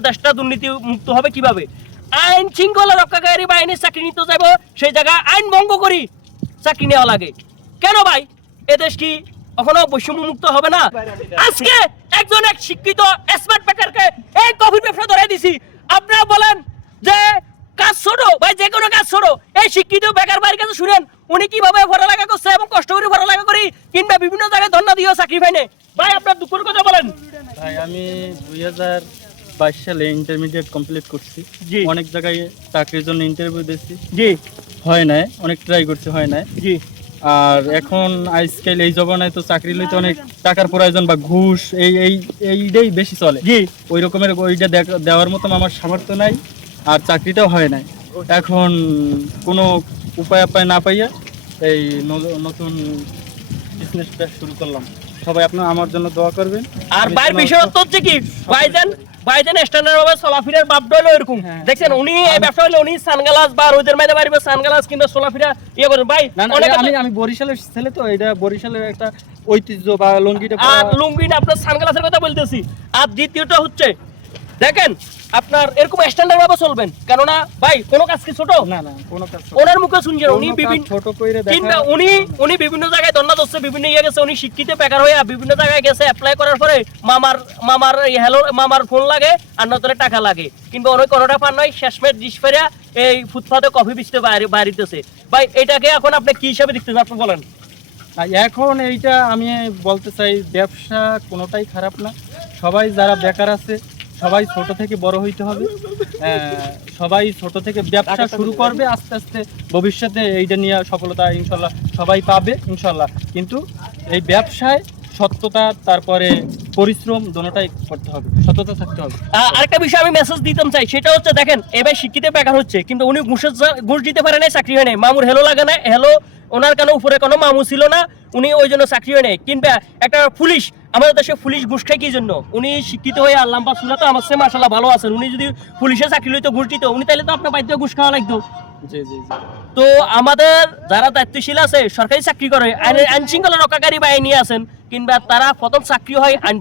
আমাদের দেশটা দুর্নীতি মুক্ত হবে কিভাবে? আইন শৃঙ্খলা রক্ষাকারী বাহিনীর চাকরি নিতে যাবো, সেই জায়গায় আইন ভঙ্গ করি চাকরি নেওয়া লাগে কেন ভাই? এদেশ কি কখনো বৈষম্য মুক্ত হবে না? আজকে একজন এক শিক্ষিত স্মার্ট বেকারকে এই কফির ব্যবসা ধরে দিছি, আপনারা বলেন যে কাজ ছোট ভাই, যে কোনো কাজ ছোট। এই শিক্ষিত বেকার ভাইয়ের কাছে শুনেন উনি কিভাবে পড়ালেখা করছে এবং কষ্ট করে পড়ালেখা করি কিংবা বিভিন্ন জায়গায় ধর্ণা দিয়েও চাকরি পায়নি। ভাই আপনার দুঃখের কথা বলেন। ভাই আমি 2022 সালে ইন্টারমিডিয়েট কমপ্লিট করছি। অনেক জায়গায় চাকরির জন্য ইন্টারভিউ দিয়েছি, জি হয় নাই, অনেক ট্রাই করছি, হয় নাই। জি। আর এখন আজকাল এই জমানায় তো চাকরি লইতে অনেক টাকার প্রয়োজন বা ঘুষ এইটাই বেশি চলে। জি। ওই রকমের ওইটা দেওয়ার মতো আমার সামর্থ্য নাই, আর চাকরিটাও হয় নাই। এখন কোনো উপায় না পাইয়া এই নতুন বিজনেসটা শুরু করলাম। সবাই আপনারা আমার জন্য দোয়া করবেন। আর বাইরের বিষয় হচ্ছে কি বাইদেন স্ট্যান্ডার্ড ভাবে চলাফেরার ভাবটা হলো এরকম। দেখছেন উনি এই ব্যবসা হলে উনি সানগ্লাস বা রোদের মধ্যে বাড়িবে সানগ্লাস কিংবা চলাফেরা ইয়ে করেন ভাই। আমি বরিশালের ছেলে, তো এটা বরিশালের একটা ঐতিহ্য বা লুঙ্গিটা। আর লুঙ্গি না, আপনার সানগ্লাসের কথা বলতেছি। আর দ্বিতীয়টা হচ্ছে দেখেন আপনার এরকম স্ট্যান্ডার্ড ভাবে চলবেন, কেননা ভাই কোনো কাজ কি ছোট না, কোনো কাজ ওনার মুখে শুনছেন উনি বিভিন্ন ছোট কইরে দেখা, কিংবা উনি বিভিন্ন জায়গায় ধর্ণা দিচ্ছে, বিভিন্ন ইয়ে গেছে, উনি শিক্ষিত বেকার হয়ে বিভিন্ন জায়গায় গেছে, অ্যাপ্লাই করার পরে মামার ফোন লাগে আর নতরে টাকা লাগে, কিংবা অনেক কোনোটা পান নয়, শেষমেশ ডিশ ফেরা এই ফুটপাতে কফি বিচতে বাড়িতেছে। ভাই এটাকে এখন আপনি কি হিসাবে দেখতেছেন আপনি বলেন? এখন এইটা আমি বলতে চাই, ব্যবসা কোনোটাই খারাপ না। সবাই যারা বেকার আছে সবাই ছোট থেকে বড় হইতে হবে। সবাই ছোট থেকে ব্যবসা শুরু করবে, আস্তে আস্তে ভবিষ্যতে এইটা নিয়ে সফলতা ইনশাল্লাহ সবাই পাবে ইনশাল্লাহ। কিন্তু এই ব্যবসায় সত্যতা, তারপরে পরিশ্রম দোনোটাই করতে হবে, সততা থাকতে হবে। আরেকটা বিষয় আমি মেসেজ দিতে চাই, সেটা হচ্ছে দেখেন এবার শিক্ষিত বেকার হচ্ছে কিন্তু উনি ঘুষ দিতে পারে নাই, চাকরি হয় নাই, মামুর হেলো লাগে না, হেলো ওনার কেন উপরে কোনো মামু ছিল না, উনি ওই জন্য চাকরি হয় নাই। কিংবা একটা পুলিশ, আমাদের দেশে পুলিশ ঘুষ খায় কি জন্য? উনি শিক্ষিত হয়ে আল্লাহ বা সুলা তো আমার সে মাশাআল্লাহ ভালো আছেন, উনি যদি পুলিশে চাকরি লইতো ঘুষ দিত, উনি তাহলে তো আপনার বাড়িতে ঘুষ খাওয়া লাগতো। তো আমাদের যারা দায়িত্বশীল আছে, সরকারি চাকরি করে, আইন শৃঙ্খলা রক্ষাকারী বাহিনী আছেন, কিংবা তারা প্রথম চাকরি হয় আইন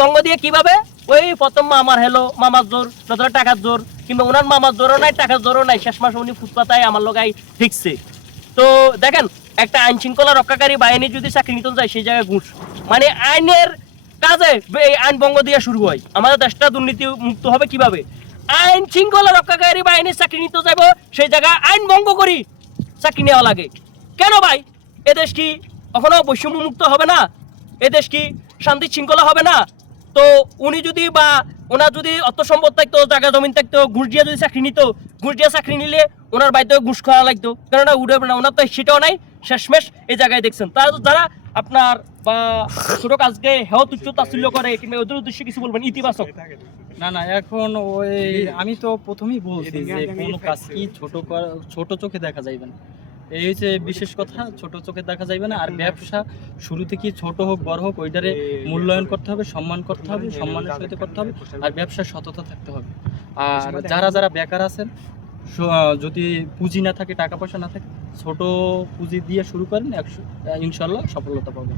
ভঙ্গ দিয়ে কিভাবে? ওই প্রথম মামার হেলো, মামার জোর, নতুন টাকার জোর, কিংবা ওনার মামার জোরও নাই, টাকার জোরও নাই, শেষ মাসে উনি ফুটপাতায় আমার লোকাই ঠিকছে। তো দেখেন একটা আইন শৃঙ্খলা রক্ষাকারী বাহিনী যদি চাকরি নিতে যায়, সেই জায়গায় ঘুষ মানে আইনের কাজে এই আইন ভঙ্গ দিয়ে শুরু হয়। আমাদের দেশটা দুর্নীতি মুক্ত হবে কিভাবে? আইন শৃঙ্খলা রক্ষাকারী বাহিনীর চাকরি নিতে যাব, সেই জায়গায় আইন ভঙ্গ করি চাকরি নেওয়া লাগে কেন ভাই? এদেশ কি কখনো বৈষম্য মুক্ত হবে না? এদেশ কি শান্তি শৃঙ্খলা হবে না? তো উনি যদি বা ওনার যদি অর্থ সম্পদ থাকতো, জায়গা জমিন থাকতো, ঘুষ দিয়ে যদি চাকরি নিত, ঘুষ দিয়ে চাকরি নিলে ওনার বাড়িতে ঘুষ খাওয়া লাগতো, কেননা উঠে না, ওনার তো সেটাও নাই। শেষমেশ এই জায়গায় দেখছেন তারা যারা আপনার বা ছোট কাজকে হেও তুচ্ছ তাচ্ছিল্য করে, কিংবা ওদের উদ্দেশ্যে কিছু বলবেন ইতিবাচক? না, এখন ওই আমি তো প্রথমেই বলছি যে কোনো কাজ কি ছোট চোখে দেখা যাইবে না, এই হচ্ছে বিশেষ কথা। ছোট চোখে দেখা যাইবে না। আর ব্যবসা শুরু থেকে ছোট হোক বড় হোক, ওইটারে মূল্যায়ন করতে হবে, সম্মান করতে হবে, সম্মানের সাথে করতে হবে, আর ব্যবসার সততা থাকতে হবে। আর যারা বেকার আছেন, যদি পুঁজি না থাকে, টাকা পয়সা না থাকে, ছোট পুঁজি দিয়ে শুরু করেন, ইনশাল্লাহ সফলতা পাবেন।